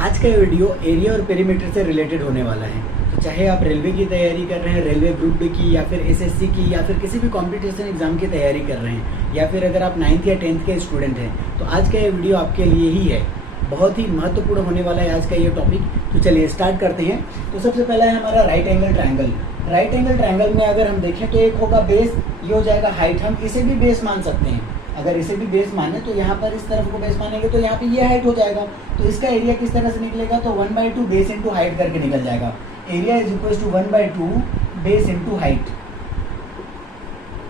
आज का video area और पेरीमीटर से रिलेटेड होने वाला है। चाहे आप रेलवे की तैयारी कर रहे हैं, रेलवे ग्रुप डी की या फिर एसएससी की या फिर किसी भी कॉम्पिटिशन एग्जाम की तैयारी कर रहे हैं, या फिर अगर आप 9th या 10th के स्टूडेंट हैं, तो आज का ये वीडियो आपके लिए ही है। बहुत ही महत्वपूर्ण होने वाला है आज का ये टॉपिक। तो चलिए स्टार्ट करते हैं। तो सबसे पहला है हमारा right angle triangle. Right angle triangle में अगर हम देखें तो एक होगा बेस, ये हो जाएगा हाइट। हम इसे भी बेस मान सकते हैं। अगर इसे भी बेस माने तो यहाँ पर इस तरफ को बेस मानेंगे तो यहाँ पे ये हाइट हो जाएगा। तो इसका एरिया किस तरह से निकलेगा, तो 1/2 बेस इंटू हाइट करके निकल जाएगा। Area is equal to 1/2 base into height.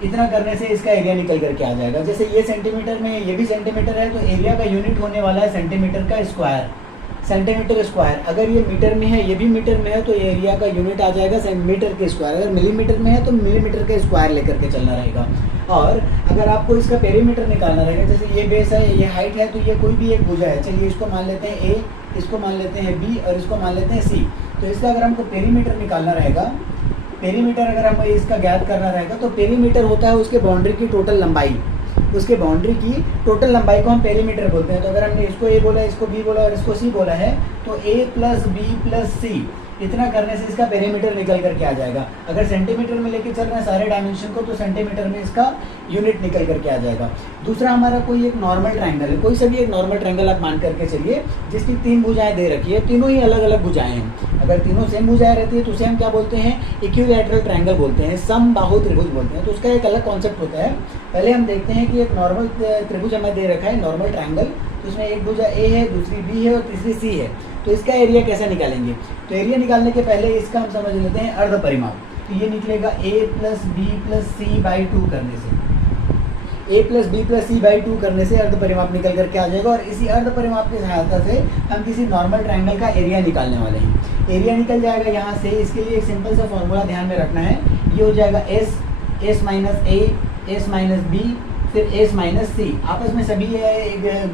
इतना करने से इसका एरिया निकल करके आ जाएगा। जैसे ये सेंटीमीटर में, ये भी सेंटीमीटर है, तो एरिया का यूनिट होने वाला है सेंटीमीटर का स्क्वायर। सेंटीमीटर स्क्वायर, अगर ये मीटर में है, ये भी मीटर में है, तो एरिया का यूनिट आ जाएगा मीटर के स्क्वायर। अगर मिलीमीटर में है तो मिलीमीटर के स्क्वायर लेकर के चलना रहेगा। और अगर आपको इसका पेरीमीटर निकालना रहेगा, जैसे ये बेस है, ये हाइट है, तो ये कोई भी एक भुजा है। चलिए इसको मान लेते हैं ए, इसको मान लेते हैं बी और इसको मान लेते हैं सी। तो इसका अगर हमको पेरीमीटर निकालना रहेगा, पेरीमीटर अगर हमें इसका ज्ञात करना रहेगा, तो पेरीमीटर होता है उसके बाउंड्री की टोटल लंबाई। उसके बाउंड्री की टोटल लंबाई को हम पेरीमीटर बोलते हैं। तो अगर हमने इसको ए बोला, इसको बी बोला और इसको सी बोला है, तो ए प्लस बी प्लस सी, इतना करने से इसका पेरीमीटर निकल करके आ जाएगा। अगर सेंटीमीटर में लेके चल रहे हैं सारे डायमेंशन को, तो सेंटीमीटर में इसका यूनिट निकल करके आ जाएगा। दूसरा हमारा कोई एक नॉर्मल ट्रायंगल है, कोई सा भी एक नॉर्मल ट्रायंगल आप मान करके चलिए, जिसकी 3 भुजाएं दे रखी है, तीनों ही अलग अलग भुजाएं हैं। अगर तीनों सेम भुजाएं रहती है तो उसे हम क्या बोलते हैं, इक्विलैटरल ट्रायंगल बोलते हैं, समबाहु त्रिभुज बोलते हैं। तो उसका एक अलग कॉन्सेप्ट होता है। पहले हम देखते हैं कि एक नॉर्मल त्रिभुज हमें दे रखा है, नॉर्मल ट्रायंगल। तो उसमें एक भुजा ए है, दूसरी बी है और तीसरी सी है। तो इसका एरिया कैसे निकालेंगे, तो एरिया निकालने के पहले इसका हम समझ लेते हैं अर्ध परिमाप। तो ये निकलेगा a plus B plus C by 2 करने से, a plus B plus C by 2 करने से अर्ध परिमाप निकल करके आ जाएगा। और इसी अर्ध परिमाप की सहायता से हम किसी नॉर्मल ट्रायंगल का एरिया निकालने वाले हैं। एरिया निकल जाएगा यहाँ से। इसके लिए एक सिंपल सा फॉर्मूला ध्यान में रखना है। ये हो जाएगा एस माइनस ए, एस माइनस बी, फिर एस माइनस सी। आपस में सभी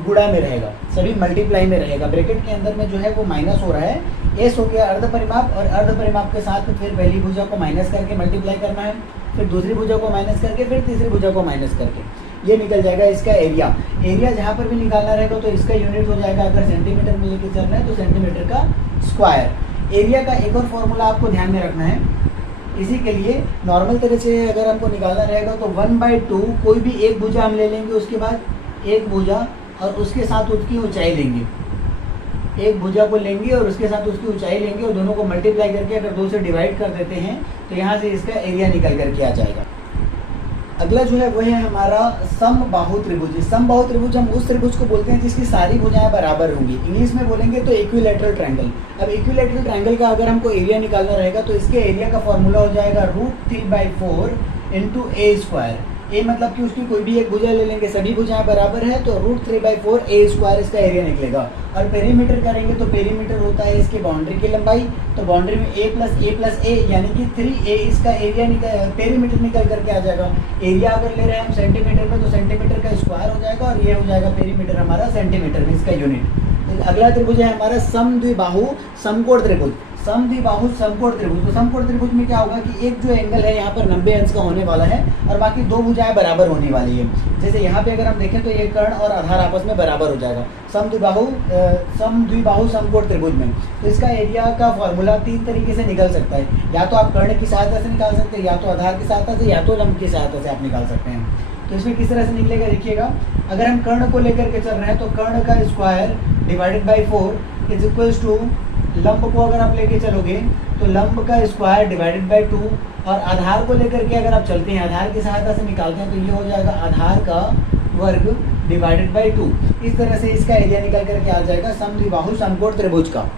गुणा में रहेगा, सभी मल्टीप्लाई में रहेगा। ब्रैकेट के अंदर में जो है वो माइनस हो रहा है। एस हो गया अर्ध परिमाप, और अर्ध परिमाप के साथ फिर पहली भुजा को माइनस करके मल्टीप्लाई करना है, फिर दूसरी भुजा को माइनस करके, फिर तीसरी भुजा को माइनस करके ये निकल जाएगा इसका एरिया। एरिया जहाँ पर भी निकालना रहेगा तो इसका यूनिट हो जाएगा, अगर सेंटीमीटर में लेके चल रहे हैं तो सेंटीमीटर का स्क्वायर। एरिया का एक और फॉर्मूला आपको ध्यान में रखना है। इसी के लिए नॉर्मल तरह से अगर हमको निकालना रहेगा तो 1/2 कोई भी एक भुजा हम ले लेंगे, उसके बाद एक भुजा और उसके साथ उसकी ऊंचाई लेंगे। एक भुजा को लेंगे और उसके साथ उसकी ऊंचाई लेंगे और दोनों को मल्टीप्लाई करके अगर 2 से डिवाइड कर देते हैं तो यहाँ से इसका एरिया निकल करके आ जाएगा। अगला जो है वो है हमारा समबाहु त्रिभुज। समबाहु त्रिभुज हम उस त्रिभुज को बोलते हैं जिसकी सारी भुजाएं बराबर होंगी। इंग्लिश में बोलेंगे तो इक्विलैटरल ट्रायंगल। अब इक्विलैटरल ट्रायंगल का अगर हमको एरिया निकालना रहेगा तो इसके एरिया का फॉर्मूला हो जाएगा √3/4 इंटू ए स्क्वायर। ए मतलब कि उसकी कोई भी एक भुजा ले लेंगे, सभी भुजाएं बराबर है, तो √3/4 ए स्क्वायर इसका एरिया निकलेगा। और पेरीमीटर करेंगे तो पेरीमीटर होता है इसके बाउंड्री की लंबाई। तो बाउंड्री में a प्लस ए यानी कि 3a इसका एरिया पेरीमीटर निकल करके आ जाएगा। एरिया अगर ले रहे हैं हम सेंटीमीटर में तो सेंटीमीटर का स्क्वायर हो जाएगा, और ये हो जाएगा पेरीमीटर हमारा सेंटीमीटर में इसका यूनिट। अगला त्रिभुज है हमारा समद्विबाहु समकोण त्रिभुज। समद्विबाहु समकोण त्रिभुज। तो समकोण त्रिभुज में क्या होगा कि एक जो एंगल है यहाँ पर 90 अंश का होने वाला है और बाकी 2 भुजाएं बराबर होने वाली है। जैसे यहाँ पे अगर हम देखें तो ये कर्ण और आधार आपस में बराबर हो जाएगा समद्विबाहु समकोण त्रिभुज में। तो इसका एरिया का फॉर्मूला 3 तरीके से निकल सकता है। या तो आप कर्ण की सहायता से निकाल सकते हैं, या तो आधार की सहायता से, या तो लंब की सहायता से आप निकाल सकते हैं। तो इसमें किस तरह से निकलेगा देखिएगा। अगर हम कर्ण को लेकर के चल रहे हैं तो कर्ण का square divided by 4 is equals to, लंब को अगर आप लेके चलोगे तो लंब का स्क्वायर डिवाइडेड बाई 2, और आधार को लेकर के अगर आप चलते हैं, आधार की सहायता से निकालते हैं, तो ये हो जाएगा आधार का वर्ग डिवाइडेड बाई 2। इस तरह से इसका एरिया निकल करके आ जाएगा समद्विबाहु समकोण त्रिभुज का।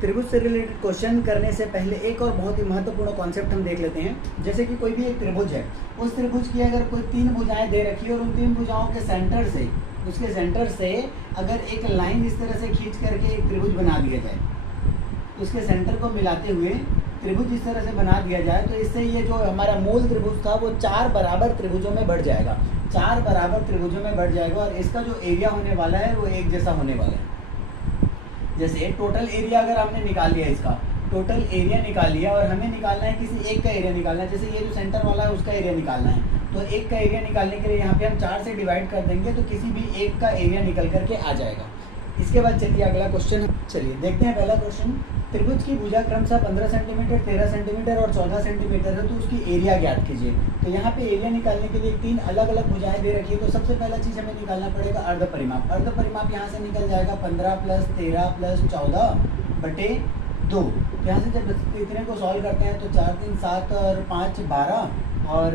त्रिभुज से रिलेटेड क्वेश्चन करने से पहले एक और बहुत ही महत्वपूर्ण कॉन्सेप्ट हम देख लेते हैं। जैसे कि कोई भी एक त्रिभुज है, उस त्रिभुज की अगर कोई 3 भुजाएं दे रखी है और उन 3 भुजाओं के सेंटर से, उसके सेंटर से अगर एक लाइन इस तरह से खींच करके एक त्रिभुज बना दिया जाए, उसके सेंटर को मिलाते हुए त्रिभुज इस तरह से बना दिया जाए, तो इससे ये जो हमारा मूल त्रिभुज था वो 4 बराबर त्रिभुजों में बढ़ जाएगा। 4 बराबर त्रिभुजों में बढ़ जाएगा और इसका जो एरिया होने वाला है वो एक जैसा होने वाला है। जैसे टोटल एरिया अगर हमने निकाल लिया, इसका टोटल एरिया निकाल लिया और हमें निकालना है किसी एक का एरिया निकालना है। जैसे ये जो सेंटर वाला है उसका एरिया निकालना है, तो एक का एरिया निकालने के लिए यहाँ पे हम 4 से डिवाइड कर देंगे तो किसी भी एक का एरिया निकल करके आ जाएगा। इसके बाद चलिए अगला क्वेश्चन, चलिए देखते हैं पहला क्वेश्चन। त्रिभुज की भुजा क्रमशः 15 सेंटीमीटर, 13 सेंटीमीटर और 14 सेंटीमीटर है, तो उसकी एरिया ज्ञात कीजिए। तो यहाँ पे एरिया निकालने के लिए 3 अलग अलग भुजाएं दे रखी है। तो सबसे पहला चीज़ हमें निकालना पड़ेगा अर्ध परिमाप। अर्ध परिमाप यहाँ से निकल जाएगा 15 + 13 + 14/2। यहाँ से जब इतने को सॉल्व करते हैं तो 4 3 7 और 5 12 और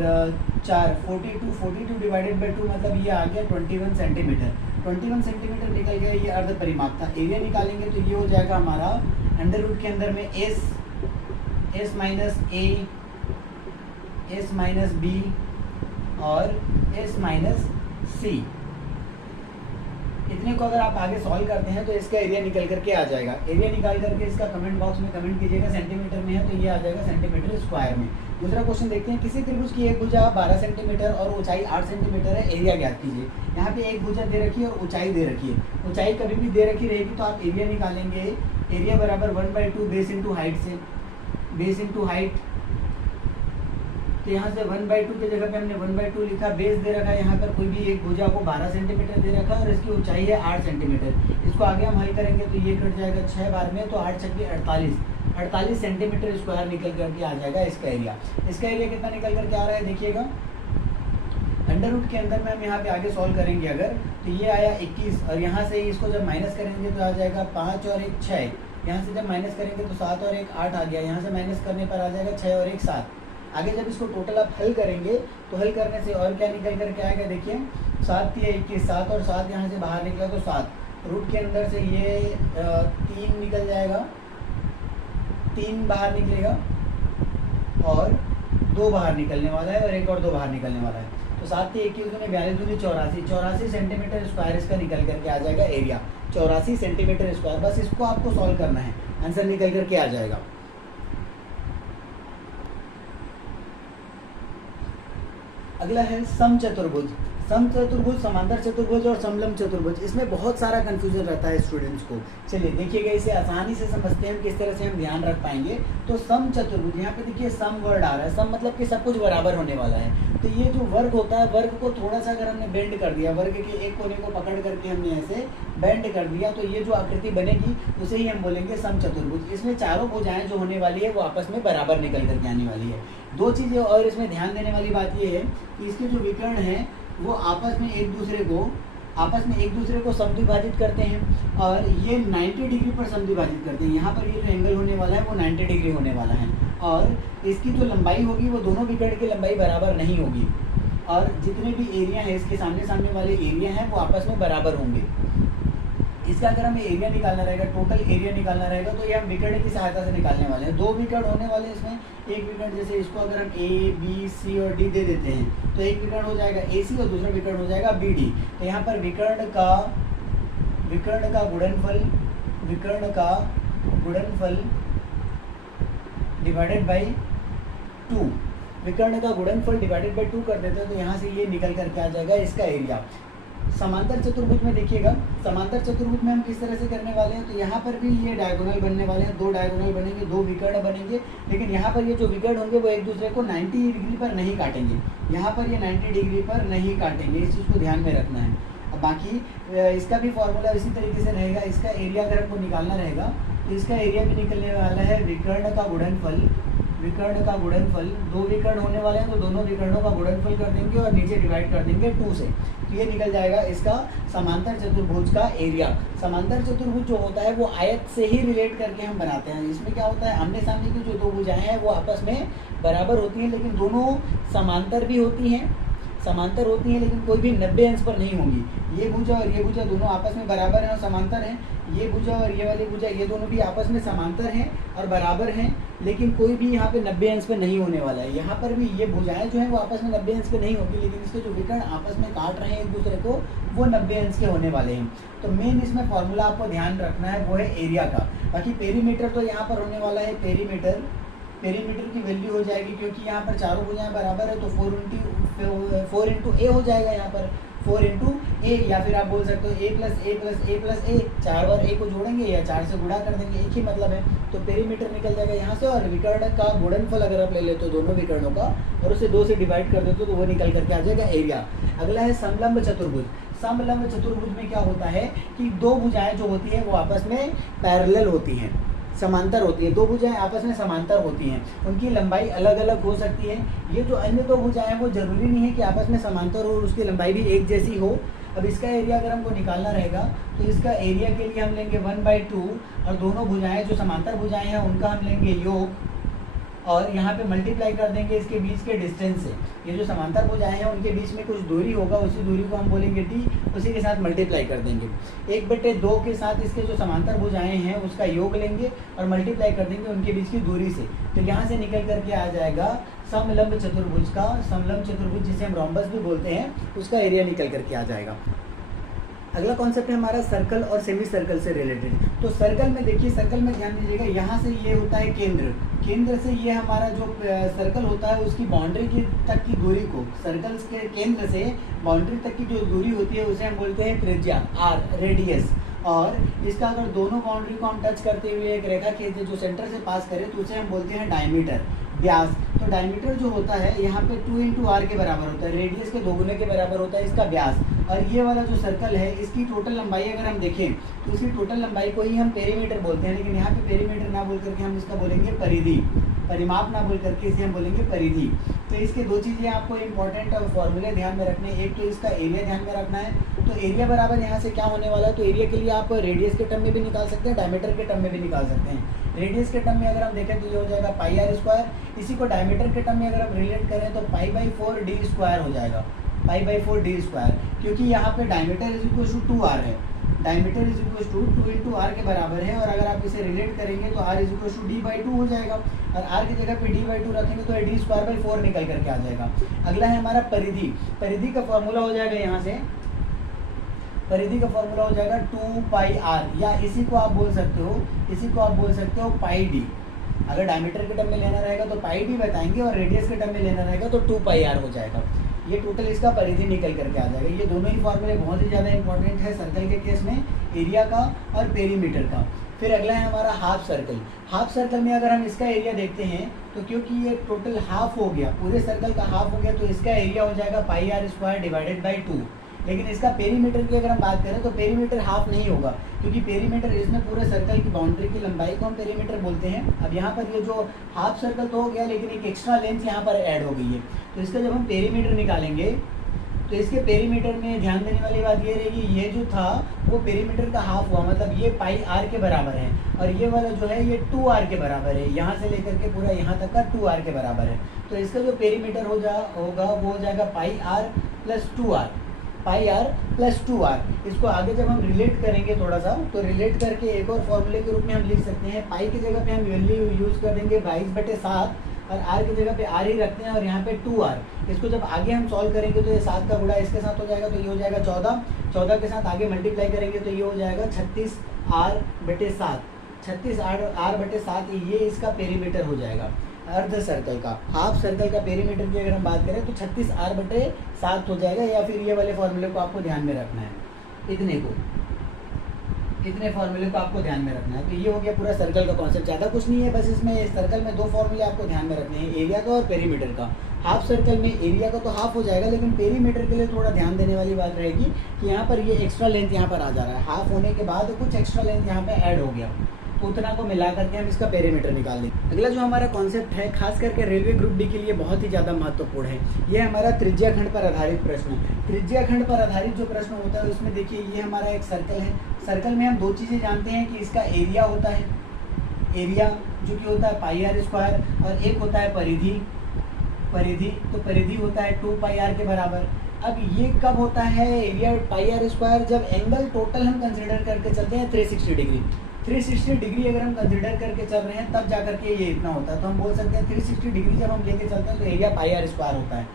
4 42 डिवाइडेड बाई 2, मतलब ये आ गया 21 सेंटीमीटर। 21 सेंटीमीटर निकल गया, ये अर्ध परिमाप था। एरिया निकालेंगे तो ये हो जाएगा हमारा अंडर रूट के अंदर में s minus a, s minus b और s माइनस c। इतने को अगर आप आगे सॉल्व करते हैं तो इसका एरिया निकल करके आ जाएगा। एरिया निकाल करके इसका कमेंट बॉक्स में कमेंट कीजिएगा, सेंटीमीटर में है तो ये आ जाएगा सेंटीमीटर स्क्वायर में। दूसरा क्वेश्चन देखते हैं, किसी त्रिभुज की एक भुजा 12 सेंटीमीटर और ऊंचाई 8 सेंटीमीटर है, एरिया ज्ञात कीजिए। यहाँ पे एक भुजा दे रखी है और ऊंचाई दे रखी है। ऊंचाई कभी भी दे रखी रहेगी तो आप एरिया निकालेंगे, एरिया बराबर 1/2 बेस इंटू हाइट से, बेस इंटू हाइट। तो यहाँ से 1/2 की जगह पे हमने 1/2 लिखा, बेस दे रखा है यहाँ पर कोई भी एक भुजा को 12 सेंटीमीटर दे रखा है और इसकी ऊंचाई है 8 सेंटीमीटर। इसको आगे हम हल करेंगे तो ये कट जाएगा 6 बार में, तो 8 छक्के 48 सेंटीमीटर स्क्वायर निकल करके आ जाएगा इसका एरिया। इसका एरिया कितना निकल करके आ रहा है देखिएगा, अंडर रूट के अंदर में हम यहाँ पे आगे सॉल्व करेंगे अगर, तो ये आया 21 और यहाँ से इसको जब माइनस करेंगे तो आ जाएगा 5 और 1 6। यहाँ से जब माइनस करेंगे तो 7 और 1 8 आ गया। यहाँ से माइनस करने पर आ जाएगा 6 और 1 7। आगे जब इसको टोटल आप हल करेंगे तो हल करने से और क्या निकल करके आएगा देखिए, 7 × 21, 7 और 7 यहाँ से बाहर निकला तो 7। रूट के अंदर से ये 3 निकल जाएगा, 3 बाहर निकलेगा और 2 बाहर निकलने वाला है और 1 और 2 बाहर निकलने वाला है। तो 7 × 21 = 42 × 84 सेंटीमीटर स्क्वायर इसका निकल करके आ जाएगा एरिया, 84 सेंटीमीटर स्क्वायर। बस इसको आपको सॉल्व करना है, आंसर निकल करके आ जाएगा। अगला है समचतुर्भुज। समचतुर्भुज, समांतर चतुर्भुज और समलंब चतुर्भुज, इसमें बहुत सारा कंफ्यूजन रहता है स्टूडेंट्स को। चलिए देखिएगा, इसे आसानी से समझते हैं हम, किस तरह से हम ध्यान रख पाएंगे। तो समचतुर्भुज, यहाँ पे देखिए सम वर्ड आ रहा है। सम मतलब कि सब कुछ बराबर होने वाला है। तो ये जो वर्ग होता है, वर्ग को थोड़ा सा अगर हमने बेंड कर दिया, वर्ग के एक कोने को पकड़ करके हमने ऐसे बेंड कर दिया, तो ये जो आकृति बनेगी उसे ही हम बोलेंगे समचतुर्भुज। इसमें चारों भुजाएं जो होने वाली है वो आपस में बराबर निकल करके आने वाली है। 2 चीज़ें और इसमें ध्यान देने वाली बात ये है कि इसके जो विकर्ण हैं वो आपस में एक दूसरे को समद्विभाजित करते हैं और ये 90 डिग्री पर समद्विभाजित करते हैं। यहाँ पर ये जो एंगल होने वाला है वो 90 डिग्री होने वाला है और इसकी जो लंबाई होगी वो दोनों विकर्ण की लंबाई बराबर नहीं होगी और जितने भी एरिया हैं, इसके सामने वाले एरिया हैं, वो आपस में बराबर होंगे। इसका अगर हमें एरिया निकालना रहेगा, टोटल एरिया निकालना रहेगा, तो ये हम विकर्ण की सहायता से निकालने वाले हैं। 2 विकर्ण होने वाले हैं इसमें। एक विकर्ण जैसे इसको अगर हम A, B, C और D दे देते हैं तो एक विकर्ण हो जाएगा AC और दूसरा विकर्ण हो जाएगा BD। तो यहाँ पर विकर्ण का गुणनफल डिवाइडेड बाई 2, विकर्ण का गुणनफल डिवाइडेड बाई 2 कर देते हैं तो यहाँ से ये निकल करके आ जाएगा इसका एरिया। समांतर चतुर्भुज में देखिएगा, समांतर चतुर्भुज में हम किस तरह से करने वाले हैं, तो यहाँ पर भी ये डायगोनल बनने वाले हैं, 2 डायगोनल बनेंगे, 2 विकर्ण बनेंगे, लेकिन यहाँ पर ये जो विकर्ण होंगे वो एक दूसरे को 90 डिग्री पर नहीं काटेंगे। यहाँ पर ये 90 डिग्री पर नहीं काटेंगे, इस चीज़ को ध्यान में रखना है। अब बाकी इसका भी फॉर्मूला इसी तरीके से रहेगा। इसका एरिया अगर हमको निकालना रहेगा तो इसका एरिया भी निकलने वाला है विकर्ण का गुणनफल। 2 विकर्ण होने वाले हैं तो दोनों विकर्णों का गुणनफल कर देंगे और नीचे डिवाइड कर देंगे 2 से, तो ये निकल जाएगा इसका समांतर चतुर्भुज का एरिया। समांतर चतुर्भुज जो होता है वो आयत से ही रिलेट करके हम बनाते हैं। इसमें क्या होता है, आमने सामने की जो 2 भुजाएं हैं वो आपस में बराबर होती हैं, लेकिन दोनों समांतर होती हैं लेकिन कोई भी 90 अंश पर नहीं होंगी। ये भुजा और ये भुजा दोनों आपस में बराबर हैं और समांतर हैं। ये भुजा और ये वाली भुजा ये दोनों भी आपस में समांतर हैं और बराबर हैं, लेकिन कोई भी यहाँ पे 90 अंश पे नहीं होने वाला है। यहाँ पर भी ये भुजाएं जो हैं वो आपस में 90 अंश पे नहीं होगी, लेकिन इसके जो विकर्ण आपस में काट रहे हैं एक दूसरे को वो 90 अंश के होने वाले हैं। तो मेन इसमें फॉर्मूला आपको ध्यान रखना है वो है एरिया का। बाकी पेरीमीटर तो यहाँ पर होने वाला है, पेरीमीटर की वैल्यू हो जाएगी, क्योंकि यहाँ पर चारों भुजाएं बराबर है तो 4 इंटू ए हो जाएगा। यहाँ पर 4 इंटू ए, या फिर आप बोल सकते हो a + a + a + a, 4 bar a को जोड़ेंगे या 4 से गुणा कर देंगे, एक ही मतलब है। तो पेरीमीटर निकल जाएगा यहाँ से, और विकर्ण का गुणनफल अगर आप ले लेते हो दोनों विकर्णों का और उसे 2 से डिवाइड कर देते हो तो वो निकल करके आ जाएगा एरिया। अगला है समलंब चतुर्भुज। समलंब चतुर्भुज में क्या होता है कि दो भुजाएं जो होती हैं वो आपस में पैरेलल होती हैं, समांतर होती है। दो भुजाएं आपस में समांतर होती हैं, उनकी लंबाई अलग अलग हो सकती है। ये जो अन्य दो भुजाएं वो जरूरी नहीं है कि आपस में समांतर हो और उसकी लंबाई भी एक जैसी हो। अब इसका एरिया अगर हमको निकालना रहेगा तो इसका एरिया के लिए हम लेंगे 1/2 और दोनों भुजाएं जो समांतर भुजाएं हैं उनका हम लेंगे योग और यहाँ पे मल्टीप्लाई कर देंगे इसके बीच के डिस्टेंस से। ये जो समांतर भुजाएं हैं उनके बीच में कुछ दूरी होगा, उसी दूरी को हम बोलेंगे d, उसी के साथ मल्टीप्लाई कर देंगे। 1/2 के साथ इसके जो समांतर भुजाएं हैं उसका योग लेंगे और मल्टीप्लाई कर देंगे उनके बीच की दूरी से। तो यहाँ से निकल करके आ जाएगा समलंब चतुर्भुज का, समलंब चतुर्भुज जिसे हम रोम्बस भी बोलते हैं, उसका एरिया निकल करके आ जाएगा। अगला कॉन्सेप्ट है हमारा सर्कल और सेमी सर्कल से रिलेटेड। तो सर्कल में देखिए, सर्कल में ध्यान दीजिएगा, यहाँ से ये होता है केंद्र, केंद्र से ये हमारा जो सर्कल होता है उसकी बाउंड्री की तक की दूरी को, सर्कल के केंद्र से बाउंड्री तक की जो दूरी होती है उसे हम बोलते हैं त्रिज्या, आर, रेडियस। और इसका अगर दोनों बाउंड्री को हम टच करते हुए एक रेखा खींचे जो सेंटर से पास करें तो उसे हम बोलते हैं डायमीटर, व्यास। तो डायमीटर जो होता है यहाँ पे 2 × r के बराबर होता है, रेडियस के दोगुने के बराबर होता है इसका व्यास। और ये वाला जो सर्कल है इसकी टोटल लंबाई अगर हम देखें तो इसकी टोटल लंबाई को ही हम पेरीमीटर बोलते हैं, लेकिन यहाँ पे पेरीमीटर ना बोल करके हम इसका बोलेंगे परिधि, परिमाप ना बोल करके इसे हम बोलेंगे परिधि। तो इसके दो चीज़ें आपको इंपॉर्टेंट फॉर्मूले ध्यान में रखने हैं। एक तो इसका एरिया ध्यान में रखना है, तो एरिया बराबर यहाँ से क्या होने वाला है, तो एरिया के लिए आप रेडियस के टर्म में भी निकाल सकते हैं, डायमीटर के टर्म में भी निकाल सकते हैं। रेडियस के टर्म में अगर हम देखें तो ये हो जाएगा πr², इसी को डायमीटर के टर्म में अगर हम रिलेट करें तो π/4d² हो जाएगा, π/4d², क्योंकि यहाँ पे डायमीटर = 2r है, डायमीटर = 2 × r के बराबर है। और अगर आप इसे रिलेट करेंगे तो r = d/2 हो जाएगा, और r की जगह पे d/2 रखेंगे तो d²/4 निकल करके आ जाएगा। अगला है हमारा परिधि। परिधि का फॉर्मूला हो जाएगा यहाँ से, परिधि का फॉर्मूला हो जाएगा 2πr, या इसी को आप बोल सकते हो, इसी को आप बोल सकते हो πd। अगर डायमीटर के टर्म में लेना रहेगा तो πd बताएंगे और रेडियस के टर्म में लेना रहेगा तो 2πr हो जाएगा। ये टोटल इसका परिधि निकल करके आ जाएगा। ये दोनों ही फॉर्मूले बहुत ही ज़्यादा इंपॉर्टेंट है सर्कल के केस में, एरिया का और पेरीमीटर का। फिर अगला है हमारा हाफ सर्कल। हाफ सर्कल में अगर हम इसका एरिया देखते हैं तो क्योंकि ये टोटल हाफ हो गया, पूरे सर्कल का हाफ हो गया, तो इसका एरिया हो जाएगा πr² / 2। लेकिन इसका पेरीमीटर की अगर हम बात करें तो पेरीमीटर हाफ नहीं होगा, क्योंकि पेरीमीटर इसमें पूरे सर्कल की बाउंड्री की लंबाई को हम पेरीमीटर बोलते हैं। अब यहाँ पर ये जो हाफ सर्कल तो हो गया, लेकिन एक एक्स्ट्रा लेंथ यहाँ पर ऐड हो गई है, तो इसका जब हम पेरीमीटर निकालेंगे तो इसके पेरीमीटर में ध्यान देने वाली बात ये रहेगी, ये जो था वो पेरीमीटर का हाफ हुआ, मतलब ये πr के बराबर है, और ये वाला जो है ये 2r के बराबर है, यहाँ से लेकर के पूरा यहाँ तक का 2r के बराबर है। तो इसका जो पेरीमीटर होगा वो हो जाएगा πr + 2r, πr + 2r। इसको आगे जब हम रिलेट करेंगे थोड़ा सा, तो रिलेट करके एक और फॉर्मूले के रूप में हम लिख सकते हैं, पाई की जगह पे हम वैल्यू यूज़ कर देंगे 22/7 और r की जगह पे r ही रखते हैं और यहाँ पे 2r। इसको जब आगे हम सॉल्व करेंगे तो ये 7 का गुणा इसके साथ हो जाएगा, तो ये हो जाएगा 14, 14 के साथ आगे मल्टीप्लाई करेंगे तो ये हो जाएगा 36r/7, 36r/7। ये इसका पेरीमीटर हो जाएगा अर्ध सर्कल का। हाफ सर्कल का पेरीमीटर की अगर हम बात करें तो 36r/7 हो जाएगा, या फिर ये वाले फॉर्मूले को आपको ध्यान में रखना है, इतने फॉर्मूले को आपको ध्यान में रखना है। तो ये हो गया पूरा सर्कल का कॉन्सेप्ट, ज़्यादा कुछ नहीं है, बस इसमें सर्कल में 2 फॉर्मूले आपको ध्यान में रखने हैं, एरिया का और पेरीमीटर का। हाफ सर्कल में एरिया का तो हाफ हो जाएगा, लेकिन पेरीमीटर के लिए थोड़ा ध्यान देने वाली बात रहेगी कि यहाँ पर ये एक्स्ट्रा लेंथ यहाँ पर आ जा रहा है, हाफ होने के बाद कुछ एक्स्ट्रा लेंथ यहाँ पर ऐड हो गया, उतना को मिला करके हम इसका पेरीमीटर निकाल लेंगे। अगला जो हमारा कॉन्सेप्ट है खास करके रेलवे ग्रुप डी के लिए बहुत ही ज़्यादा महत्वपूर्ण है, ये हमारा त्रिज्या खंड पर आधारित प्रश्न। त्रिज्या खंड पर आधारित जो प्रश्न होता है उसमें देखिए ये हमारा एक सर्कल है, सर्कल में हम 2 चीज़ें जानते हैं कि इसका एरिया होता है, एरिया जो कि होता है πr², और एक होता है परिधि, तो परिधि होता है 2πr के बराबर। अब ये कब होता है एरिया πr², जब एंगल टोटल हम कंसिडर करके चलते हैं 360 डिग्री। 360 डिग्री अगर हम कंसिडर करके चल रहे हैं तब जाकर के ये इतना होता है, तो हम बोल सकते हैं 360 डिग्री जब हम लेके चलते हैं तो एरिया πr² होता है,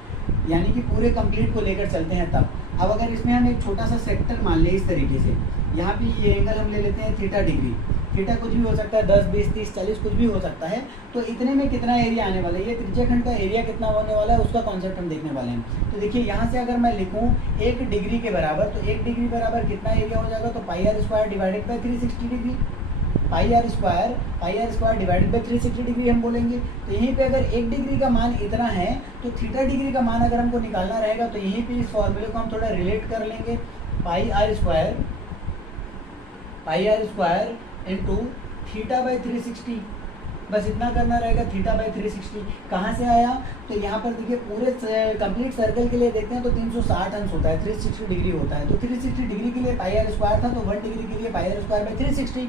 यानी कि पूरे कंप्लीट को लेकर चलते हैं तब। अब अगर इसमें हम एक छोटा सा सेक्टर मान लें इस तरीके से, यहाँ पे ये एंगल हम ले लेते हैं थीटा डिग्री, थीटा कुछ भी हो सकता है, 10, 20, 30, 40 कुछ भी हो सकता है, तो इतने में कितना एरिया आने वाला है, ये त्रिज्याखंड का एरिया कितना होने वाला है उसका कॉन्सेप्ट हम देखने वाले हैं। तो देखिए यहाँ से अगर मैं लिखूँ 1 डिग्री के बराबर, तो 1 डिग्री बराबर कितना एरिया हो जाएगा, तो πr² divided by 360 degree, πr² divided by 360 degree हम बोलेंगे। तो यहीं पे अगर 1 डिग्री का मान इतना है तो थीटा डिग्री का मान अगर हमको निकालना रहेगा तो यहीं पे इस फॉर्मूले को हम थोड़ा रिलेट कर लेंगे। Pi r square into theta by 360, बस इतना करना रहेगा। थीटा बाई 360 कहाँ से आया, तो यहाँ पर देखिए पूरे कंप्लीट सर्कल के लिए देखते हैं तो 360 अंश होता है, 360 डिग्री होता है। तो 360 डिग्री के लिए पाई आर स्क्वायर था, तो 1 डिग्री के लिए पाई आर स्क्वायर बाई 360।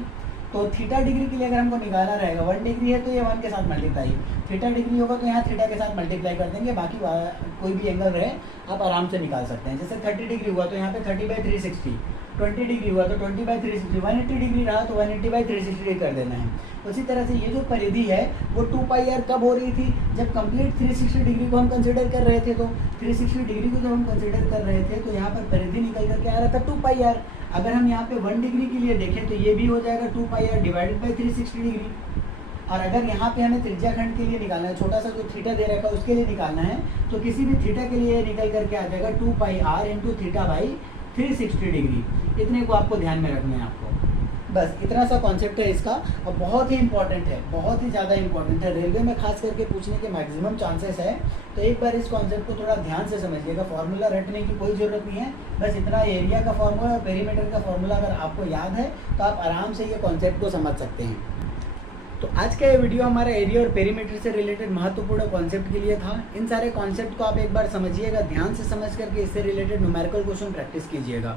तो थीटा डिग्री के लिए अगर हमको निकालना रहेगा, 1 डिग्री है तो ये 1 के साथ मल्टीप्लाई, थीटा डिग्री होगा तो यहाँ थीटा के साथ मल्टीप्लाई कर देंगे, बाकी कोई भी एंगल रहे आप आराम से निकाल सकते हैं। जैसे 30 डिग्री हुआ तो यहाँ पे 30 बाई 360, 20 डिग्री हुआ तो 20 बाई 360, 180 डिग्री रहा तो 180 बाई 360 कर देना है। उसी तरह से ये जो परिधि है वो 2 पाई आर कब हो रही थी, जब कंप्लीट 360 डिग्री को हम कंसिडर कर रहे थे। तो 360 डिग्री को जब हम कंसिडर कर रहे थे तो यहाँ पर परिधि निकल करके आ रहा था 2 पाई आर। अगर हम यहाँ पे 1 डिग्री के लिए देखें तो ये भी हो जाएगा 2 pi are divided by 360 degree. और अगर यहाँ पे हमें त्रिज्या खंड के लिए निकालना है, छोटा सा जो थीटा दे रखा है उसके लिए निकालना है, तो किसी भी थीटा के लिए निकल करके आ जाएगा 2 pi r into theta by 360 degree. इतने को आपको ध्यान में रखना है आपको, बस इतना सा कॉन्सेप्ट है इसका, और बहुत ही इंपॉर्टेंट है, बहुत ही ज़्यादा इंपॉर्टेंट है। रेलवे में खास करके पूछने के मैक्सिमम चांसेस है, तो एक बार इस कॉन्सेप्ट को थोड़ा ध्यान से समझिएगा। फॉर्मूला रटने की कोई ज़रूरत नहीं है, बस इतना एरिया का फॉर्मूला और पेरीमीटर का फॉर्मूला अगर आपको याद है तो आप आराम से ये कॉन्सेप्ट को समझ सकते हैं। तो आज का ये वीडियो हमारा एरिया और पेरीमीटर से रिलेटेड महत्वपूर्ण कॉन्सेप्ट के लिए था। इन सारे कॉन्सेप्ट को आप एक बार समझिएगा, ध्यान से समझ करके इससे रिलेटेड न्यूमेरिकल क्वेश्चन प्रैक्टिस कीजिएगा।